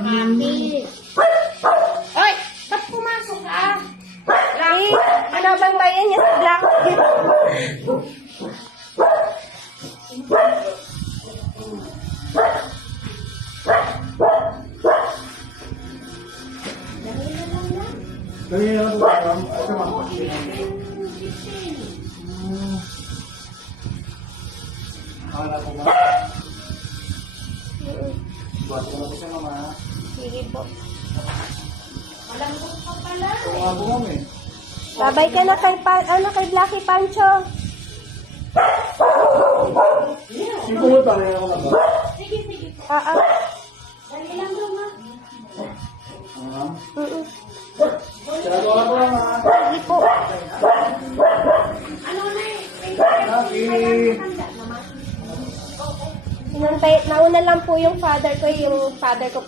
Makati. Oy! Ba't pumasok ka? Eh, ano bang bayan niya sa black? Dali na lang po tayo. Asa ma? Akala ko ba? Buhat ko na po siya, mama. Sige po. Malambot pa pala. Oo nga po, ma'am eh. Babay ka na kay Blacky Pancho. Sipungol pa rin ako na ba? Sige, sige. Ah. Dali lang daw, ma. Kaya ko nga po, mama. Sige po. Ano na eh? Laki. Nauna lang po yung father ko po